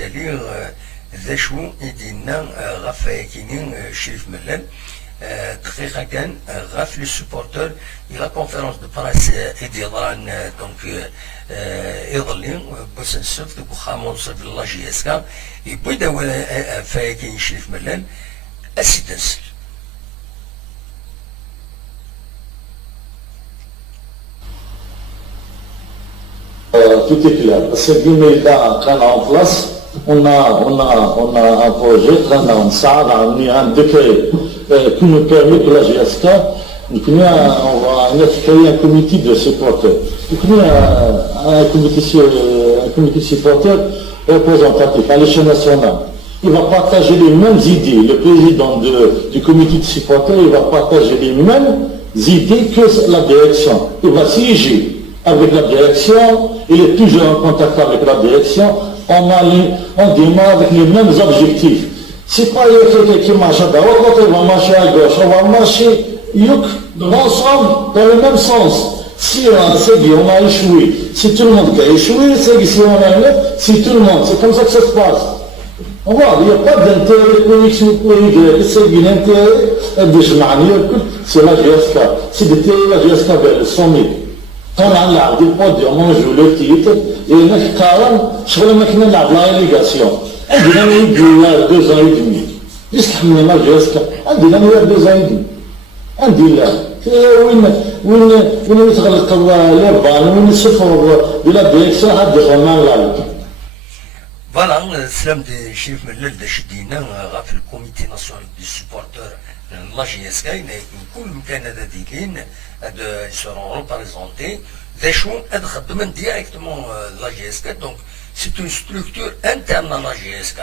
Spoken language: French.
سالي ذا شو يدينا غف كينين شريف ملان دقيقة كان غف لي سوبورتور إلى كونفيرونس دو براس إديضران دونك إضلي بس نسف دو خامون صف الله جي اسكا يبدا ولا فايكين شريف ملان أسيدنسل. Tout est clair. C'est bien qu'on en place. On a un projet, un décret qui nous permet que la GSK, on va créer un comité de supporters. Un comité supporter représentatif à l'échelle nationale. Il va partager les mêmes idées. Le président du comité de supporters, il va partager les mêmes idées que la direction. Il va siéger avec la direction, il est toujours en contact avec la direction, on démarre avec les mêmes objectifs. C'est pas quelqu'un qui marche à droite, l'autre va marcher à gauche, on va marcher ensemble dans le même sens. Si on a échoué, si tout le monde a échoué, c'est si on a eu, si tout le monde, c'est comme ça que ça se passe. On voit, il n'y a pas d'intérêt politique, c'est un intérêt de c'est la GSK, c'est de tirer la GSK vers le sommet. On a l'art du podium, on joue le titre, et on a carrément, je vais maintenant la relégation. On dit qu'il y a 2 ans et demi. Jusqu'à maintenant, on dit qu'il y a 2 ans et demi. On dit là, وين يتغلق اليابان وين يصفوا بلا ديريكسيون عاد يغنى لا. فوالا سلام دي شريف ملال دا شدينا في الكوميتي ناسيونال دي سوبورتور لا جي اس كاين كل مكان هذا ديلين ils seront représentés. Des choses elles خدمن directement la GSK, donc c'est une structure interne à la GSK.